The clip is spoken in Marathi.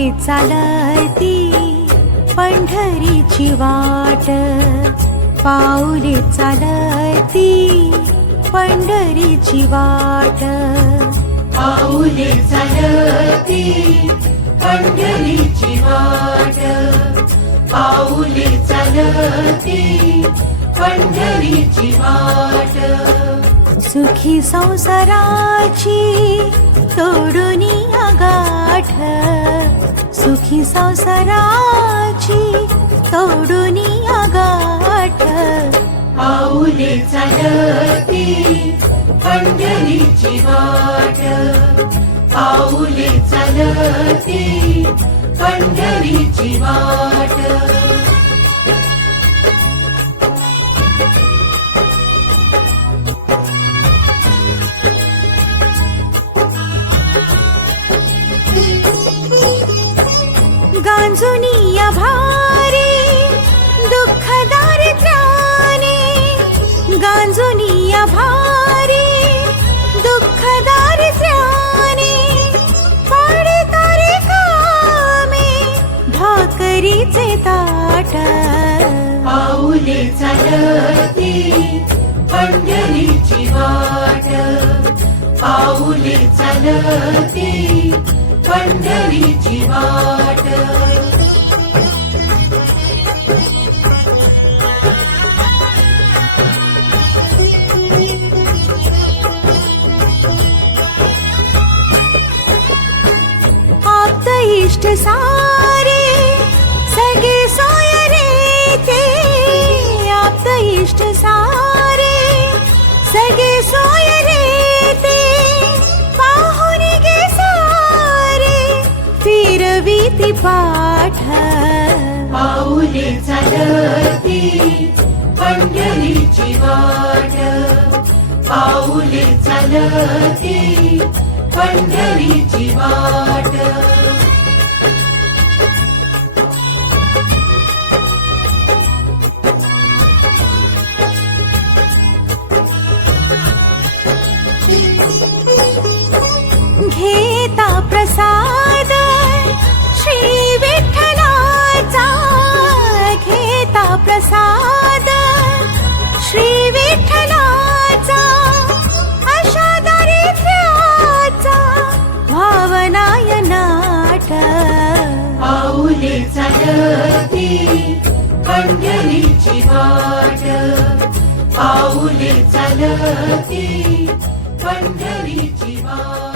पाऊले चालती पंढरीची वाट, पाऊले चालती पंढरीची वाट, पाऊले चालती पंढरीची वाट, पाऊले चालती पंढरीची वाट. सुखी संसाराची तोडून गाठ, सुखी संसाराची तोडून गाठ, पाऊले चालती पंढरीची वाट, पाऊले चालती पंढरीची वाट. गांजुनिया भारी दुःख दारिद्र्याने, गांजुनिया भारी दुःख दारिद्र्याने, पाडतारे कामे भाकरीचे ताट, पाऊले चालती पंढरीची वाट, पाऊले चालती पंढरीची वाट. आप्त इष्ट सारे सगळे सोय रे ते, आप्त इष्ट सारे सगळे सोय रे ते, पाहुन गे सारे फिरवीती पाठ, पाऊले चालती पंढरीची वाट, पाऊले चालती पंढरीची वाट. घेता प्रसाद श्री विठ्ठलाचा, घेता प्रसाद श्री विठ्ठलाचा, अशा दारिद्र्याचा भावनाय नाट, पाऊले चालती पंढरीची वाट, पाऊले चालती पंढरीची वाट.